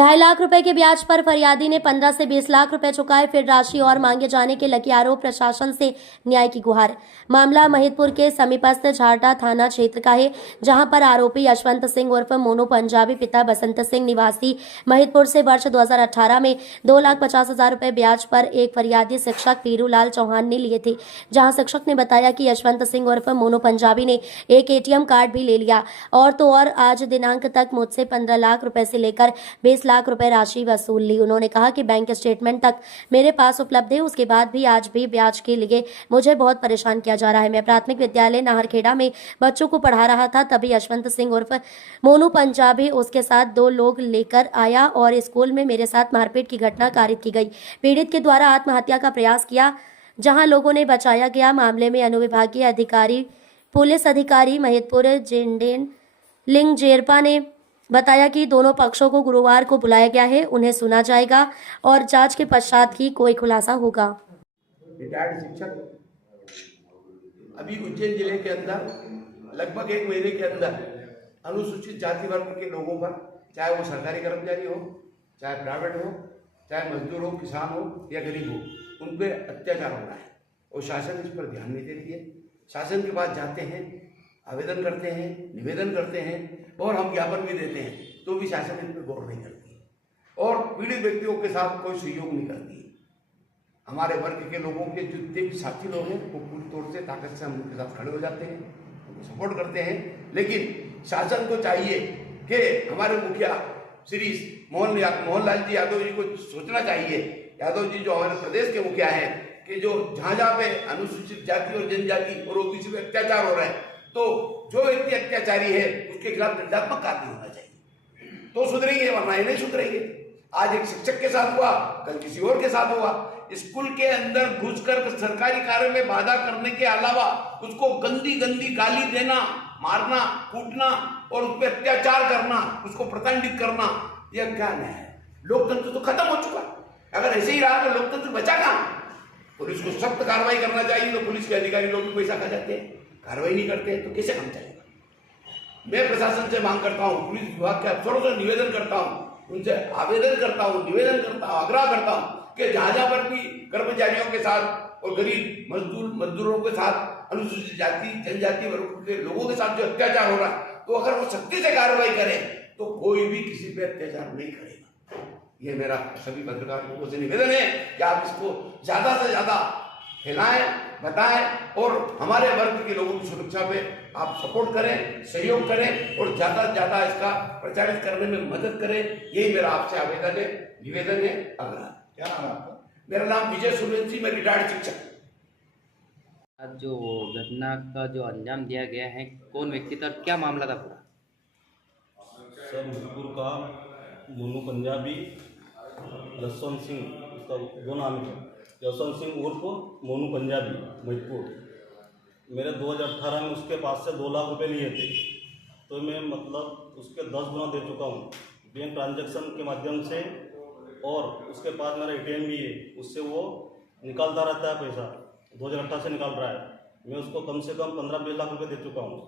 2.5 लाख रुपए के ब्याज पर फरियादी ने 15 से 20 लाख रुपए चुकाए, फिर राशि और मांगे जाने के लगे आरोप। प्रशासन से न्याय की गुहार। मामला महिदपुर के समीपस्थ झारटा थाना क्षेत्र का है, जहां पर आरोपी यशवंत सिंह उर्फ मोनू पंजाबी पिता बसंत सिंह निवासी महिदपुर से वर्ष 2018 में 2,50,000 रुपए ब्याज पर एक फरियादी शिक्षक पीरूलाल चौहान ने लिए थे। जहां शिक्षक ने बताया कि यशवंत सिंह उर्फ मोनू पंजाबी ने एक ATM कार्ड भी ले लिया और तो और आज दिनांक तक मुझसे 15 लाख रुपए से लेकर 20 लाख रुपए राशि वसूल ली। उन्होंने कहा कि बैंक स्टेटमेंट तक मेरे पास उपलब्ध है, उसके बाद भी आज भी ब्याज के लिए मुझे बहुत परेशान किया जा रहा है। मैं प्राथमिक विद्यालय नाहरखेड़ा में बच्चों को पढ़ा रहा था, तभी यशवंत सिंह उर्फ मोनू पंजाबी उसके साथ 2 लोग लेकर आया और स्कूल में मेरे साथ मारपीट की घटना कारित की गई। पीड़ित के द्वारा आत्महत्या का प्रयास किया, जहां लोगों ने बचाया गया। मामले में अनुविभागीय अधिकारी पुलिस अधिकारी महिदपुर जिंडेन लिंग जेरपा ने बताया कि दोनों पक्षों को गुरुवार को बुलाया गया है, उन्हें सुना जाएगा और जांच के पश्चात ही कोई खुलासा होगा। रिटायर्ड शिक्षक अभी उज्जैन जिले के अंदर लगभग 1 महीने के अंदर अनुसूचित जाति वर्ग के लोगों पर, चाहे वो सरकारी कर्मचारी हो, चाहे प्राइवेट हो, चाहे मजदूर हो, किसान हो या गरीब हो, उन पर अत्याचार हो रहा है और शासन इस पर ध्यान नहीं दे रही है। शासन के पास जाते हैं, आवेदन करते हैं, निवेदन करते हैं और हम ज्ञापन भी देते हैं, तो भी शासन इन पर गौर नहीं करती है और पीड़ित व्यक्तियों के साथ कोई सहयोग नहीं करती है। हमारे वर्ग के लोगों के जितने भी साथी लोग हैं वो पूरी तौर से ताकत से हम उनके साथ खड़े हो जाते हैं, उनको सपोर्ट करते हैं। लेकिन शासन को चाहिए कि हमारे मुखिया श्री मोहनलाल जी यादव जी को सोचना चाहिए, यादव जी जो हमारे प्रदेश के मुखिया हैं, कि जो जहाँ जहाँ पे अनुसूचित जाति और जनजाति और OBC पे अत्याचार हो रहा है, तो जो व्यक्ति अत्याचारी है उसके खिलाफ दंडात्मक कार्रवाई होना चाहिए, तो सुधरेंगे, वरना ये नहीं सुधरेंगे। आज एक शिक्षक के साथ हुआ, कल किसी और के साथ हुआ। स्कूल के अंदर घुसकर सरकारी कार्य में बाधा करने के अलावा उसको गंदी गंदी गाली देना, मारना, कूटना और उस पर अत्याचार करना, उसको प्रताड़ित करना, यह क्या न्याय है? लोकतंत्र तो खत्म हो चुका। अगर ऐसे ही रहा तो लोकतंत्र बचा कहां? पुलिस को सख्त कार्रवाई करना चाहिए। तो पुलिस के अधिकारी लोग भी पैसा खा जाते हैं, कार्रवाई नहीं करते हैं, तो कैसे काम चलेगा? मैं प्रशासन से मांग करता हूँ, पुलिस विभाग के अफसरों से निवेदन करता हूँ, उनसे आवेदन करता हूँ, निवेदन करता हूँ, आग्रह करता हूँ कि जहां जहां पर भी कर्मचारियों के साथ और गरीब मजदूरों के साथ, अनुसूचित जाति जनजाति वर्ग के लोगों के साथ जो अत्याचार हो रहा है, तो अगर वो सख्ती से कार्रवाई करें तो कोई भी किसी पे अत्याचार नहीं करेगा। ये मेरा सभी पत्रकार लोगों से निवेदन है कि आप इसको ज्यादा से ज्यादा फैलाएं, बताएं और हमारे वर्ग के लोगों की सुरक्षा पे आप सपोर्ट करें, सहयोग करें और ज्यादा से ज्यादा इसका प्रचारित करने में मदद करें। यही मेरा आपसे आवेदन है, निवेदन है, आग्रह। क्या नाम है आपका? मेरा नाम विजय सूर्यवंशी, मैं रिटायर्ड शिक्षक। आज जो घटना का जो अंजाम दिया गया है, कौन व्यक्ति था, क्या मामला था पूरा? सर महिदपुर का मोनू पंजाबी, यशवंत सिंह, उसका दो नाम है, यशवंत सिंह उर्फ मोनू पंजाबी महिदपुर। मेरे 2018 में उसके पास से 2 लाख रुपए लिए थे, तो मैं मतलब उसके 10 गुना दे चुका हूँ बैंक ट्रांजैक्शन के माध्यम से, और उसके पास मेरा ATM भी है, उससे वो निकालता रहता है पैसा, 2018 से निकाल रहा है। मैं उसको कम से कम 15-20 लाख रुपए दे चुका हूँ।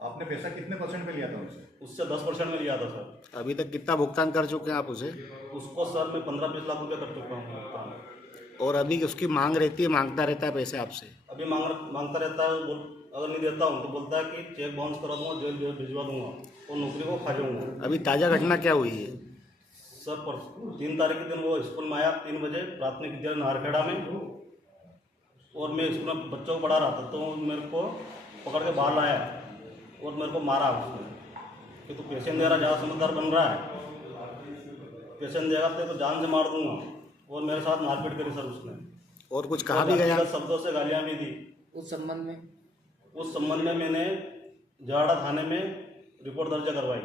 आपने पैसा कितने % पे लिया था उनसे? उससे 10% में लिया था सर। अभी तक कितना भुगतान कर चुके हैं आप उसे? उसको सर मैं 15-20 लाख रुपए कर चुका हूँ भुगतान। और अभी उसकी मांग रहती है, मांगता रहता है पैसे आपसे? अभी मांगता रहता है, अगर नहीं देता हूँ तो बोलता है कि चेक बाउंस करा दूंगा, जेल भिजवा दूंगा और नौकरी को खा जाऊँगा। अभी ताज़ा घटना क्या हुई है? सर 3 तारीख के दिन वो स्कूल में आया 3 बजे, प्राथमिक विद्यालय नाहरखेड़ा में, और मैं स्कूल में बच्चों को पढ़ा रहा था, तो मेरे को पकड़ के बाहर लाया और मेरे को मारा उसने कि तू पेशेंट दे रहा, ज़्यादा समझदार बन रहा है, पेशेंट देगा तो जान से मार दूंगा, और मेरे साथ मारपीट करी सर उसने। और कुछ कहा भी गया? शब्दों से गालियाँ भी दी। उस संबंध में मैंने झाड़ा थाने में रिपोर्ट दर्ज करवाई।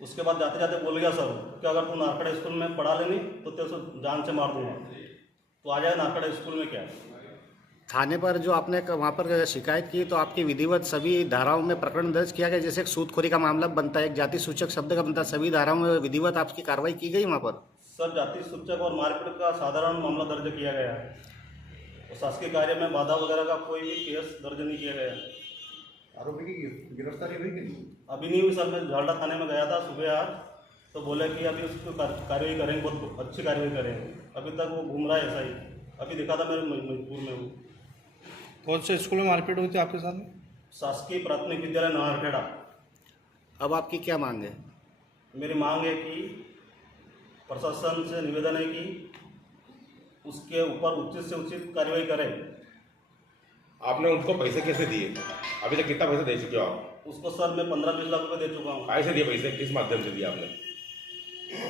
उसके बाद जाते जाते बोल गया सर कि अगर तू नारखेड़ा स्कूल में पढ़ा लेनी तो तेरे जान से मार दूंगा, तो आ जाए नारखेड़ा स्कूल में। क्या थाने पर जो आपने वहाँ पर शिकायत की, तो आपकी विधिवत सभी धाराओं में प्रकरण दर्ज किया गया? जैसे एक सूदखोरी का मामला बनता है, एक जाति सूचक शब्द का बनता है, सभी धाराओं में विधिवत आपकी कार्रवाई की गई वहाँ पर? सर जाति सूचक और मारपीट का साधारण मामला दर्ज किया गया है, और शासकीय कार्य में बाधा वगैरह का कोई भी केस दर्ज नहीं किया गया है। आरोपी की गिरफ्तारी हुई कि नहीं? अभी नहीं हुई सर। मैं झालडा थाने में गया था सुबह आज, तो बोले कि अभी उसको कार्रवाई करेंगे, बहुत अच्छी कार्रवाई करेंगे। अभी तक वो घूम रहा है ऐसा ही। अभी दिखा था मेरे मणिपुर में वो। कौन से स्कूल में मारपीट हुई थी आपके साथ में? शासकीय प्राथमिक विद्यालय नाहरखेड़ा। अब आपकी क्या मांग है? मेरी मांग है कि प्रशासन से निवेदन है कि उसके ऊपर उचित से उचित कार्रवाई करें। आपने उनको पैसे कैसे दिए? अभी तक कितना पैसा दे चुके हो आप? उसको सर मैं 15-20 लाख रुपए दे चुका हूँ। कैसे दिए पैसे? किस माध्यम से दिया आपने?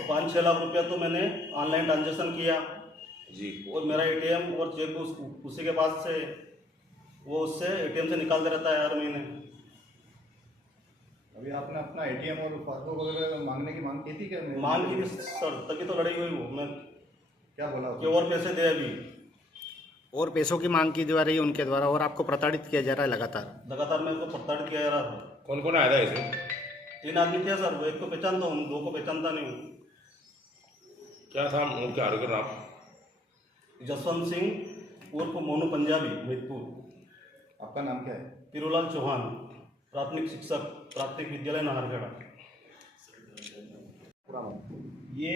5-6 लाख रुपया तो मैंने ऑनलाइन ट्रांजेक्शन किया जी। और मेरा एटीएम और चेक उसी के पास से, वो उससे एटीएम से निकालते रहता है हर महीने। अभी आपने अपना एटीएम और पासबुक वगैरह मांगने की मांग की थी क्या? मांग की थी सर, तभी तो लड़ाई हुई वो। मैं क्या बोला कि और पैसे दे अभी। और पैसों की मांग की जा रही है उनके द्वारा और आपको प्रताड़ित किया जा रहा है लगातार। मेरे को प्रताड़ित किया जा रहा था। कौन कौन आया था ऐसे? 3 आदमी थे सर। वो एक को पहचानता हूँ, 2 को पहचानता नहीं हूँ। क्या था उनके आरोपी का नाम? जसवंत सिंह उर्फ मोनू पंजाबी, महिदपुर। आपका नाम क्या है? पीरूलाल चौहान, प्राथमिक शिक्षक, प्राथमिक विद्यालय नाहरखेड़ा। ये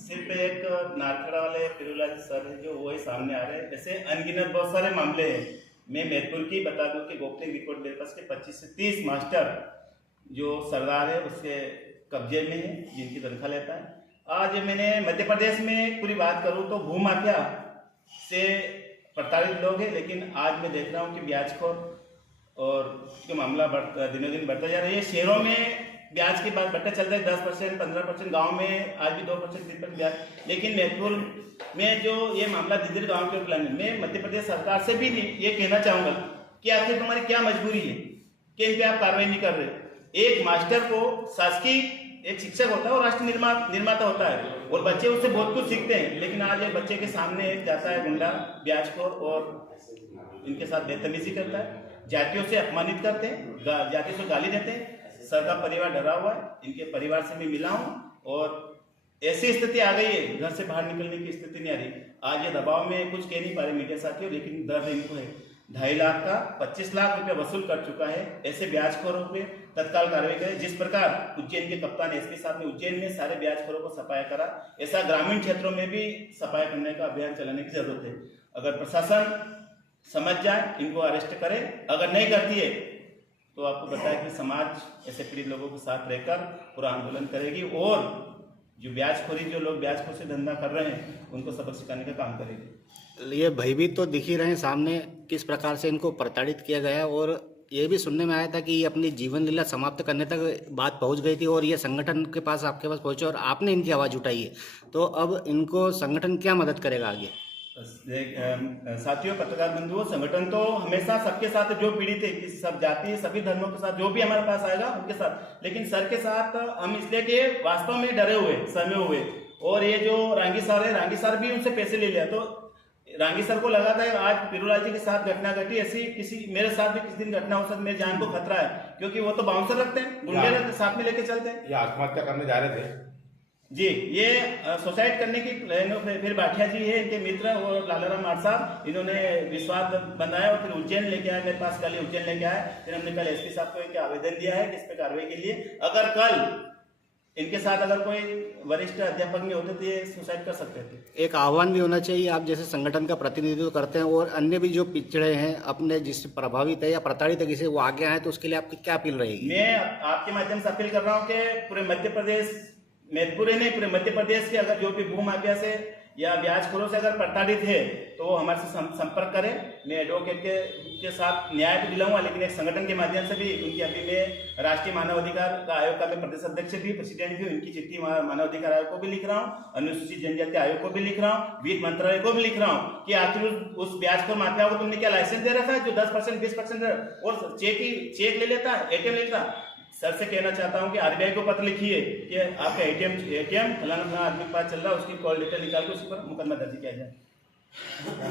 सिर्फ एक नारखेड़ा वाले पीरूलाल सर है जो वही सामने आ रहे हैं। ऐसे अनगिनत बहुत सारे मामले हैं। मैं महिदपुर की बता दूं कि गोपनीय रिपोर्ट मेरे पास के 25 से 30 मास्टर जो सरदार है उसके कब्जे में है, जिनकी तनख्वाह लेता है। आज मैंने मध्य प्रदेश में पूरी बात करूं तो भूमाफिया से प्रताड़ित लोग हैं, लेकिन आज मैं देख रहा हूं कि ब्याजखोर और उसका मामला दिनों दिन बढ़ता जा रहा है। ये शहरों में ब्याज की बात बढ़ता चल रहा है, 10%, 15%, गाँव में आज भी 2%, 3% ब्याज। लेकिन महिदपुर में जो ये मामला दिदर गाँव के प्लान में, मैं मध्य प्रदेश सरकार से भी ये कहना चाहूँगा कि आखिर तुम्हारी क्या मजबूरी है कि इन पे आप कार्रवाई नहीं कर रहे। एक मास्टर को शासकीय एक शिक्षक होता है और राष्ट्र निर्माता होता है और बच्चे उससे बहुत कुछ सीखते हैं, लेकिन आज ये बच्चे के सामने जाता है गुंडा, ब्याजखोर और इनके साथ बदतमीजी करता है, जातियों से अपमानित करते हैं, जातियों से गाली देते हैं। सर का परिवार डरा हुआ है, इनके परिवार से मैं मिला हूँ और ऐसी स्थिति आ गई है, घर से बाहर निकलने की स्थिति नहीं आ रही। आज ये दबाव में कुछ कह नहीं पा रहे मीडिया साथियों, लेकिन दर्द इनको है। 2.5 लाख का 25 लाख रुपया वसूल कर चुका है। ऐसे ब्याजखोरों पे तत्काल कार्रवाई करें। जिस प्रकार उज्जैन के कप्तान एसपी साहब ने उज्जैन में सारे ब्याजखोरों को सफाया करा, ऐसा ग्रामीण क्षेत्रों में भी सफाया करने का अभियान चलाने की जरूरत है। अगर प्रशासन समझ जाए, इनको अरेस्ट करे। अगर नहीं करती है तो आपको बताया कि समाज ऐसे पीड़ित लोगों के साथ रहकर पूरा आंदोलन करेगी और जो ब्याजखोरी, जो लोग ब्याजखोर से धंधा कर रहे हैं, उनको सबक सिखाने का काम करेगी। ये भयभीत तो दिख ही रहे हैं सामने किस प्रकार से इनको प्रताड़ित किया गया, और ये भी सुनने में आया था कि ये अपनी जीवन लीला समाप्त करने तक बात पहुंच गई थी और ये संगठन के पास, आपके पास पहुंचे और आपने इनकी आवाज़ उठाई है। तो अब इनको संगठन क्या मदद करेगा आगे? साथियों, पत्रकार बंधुओं, संगठन तो हमेशा सबके साथ जो पीड़ित है, सब जाति, सभी धर्मों के साथ जो भी हमारे पास आएगा उनके साथ। लेकिन सर के साथ हम इसलिए कि वास्तव में डरे हुए, सहमे हुए। और ये जो रांगी सर है, रांगी सर भी उनसे पैसे ले लिया, तो रांगी सर को लगा था आज पीरूलाल जी के साथ घटना घटी, ऐसी किसी मेरे साथ भी किसी दिन घटना हो सकती, मेरी जान को खतरा है, क्योंकि वो तो बाउंसर रखते हैं, गुंडे रखते, साथ में लेके चलते हैं। ये आत्महत्या करने जा रहे थे जी। ये सुसाइड करने की फिर भाटिया जी है, इनके मित्र और लालाराम आठ साहब, इन्होंने विश्वास बनाया और फिर उज्जैन लेके आए मेरे पास, कल उज्जैन लेके आए। फिर हमने कल एसपी साहब को एक आवेदन दिया है कि इस पे कार्रवाई के लिए। अगर कल इनके साथ अगर कोई वरिष्ठ अध्यापक नहीं होते तो ये सुसाइड कर सकते थे। एक आह्वान भी होना चाहिए, आप जैसे संगठन का प्रतिनिधित्व करते हैं और अन्य भी जो पिछड़े हैं, अपने जिससे प्रभावित है या प्रताड़ित है किसी, वो आगे आए, तो उसके लिए आपकी क्या अपील रहेगी? मैं आपके माध्यम से अपील कर रहा हूँ कि पूरे मध्य प्रदेश, महिदपुर ही नहीं, पूरे मध्य प्रदेश के अगर जो भी भूमाफिया से या ब्याजखोरों से अगर प्रताड़ित है तो वो हमारे से संपर्क करें। मैं एडवोकेट के साथ न्याय तो दिलाऊंगा, लेकिन एक संगठन के माध्यम से भी उनकी अभी मैं राष्ट्रीय मानवाधिकार का आयोग का मैं प्रदेश अध्यक्ष भी, प्रेसिडेंट भी, उनकी चिट्ठी मानवाधिकार आयोग को भी लिख रहा हूँ, अनुसूचित जनजाति आयोग को भी लिख रहा हूँ, वित्त मंत्रालय को भी लिख रहा हूँ कि आखिर उस ब्याजखोर माफिया को तुमने क्या लाइसेंस दे रखा है जो 10%, 20% और चेक ले लेता है, एटीएम ले लेता। सर से कहना चाहता हूं कि आरबीआई को पत्र लिखिए कि आपका एटीएम फलाना आदमी के पास चल रहा है, उसकी कॉल डिटेल निकाल के उस पर मुकदमा दर्ज किया जाए।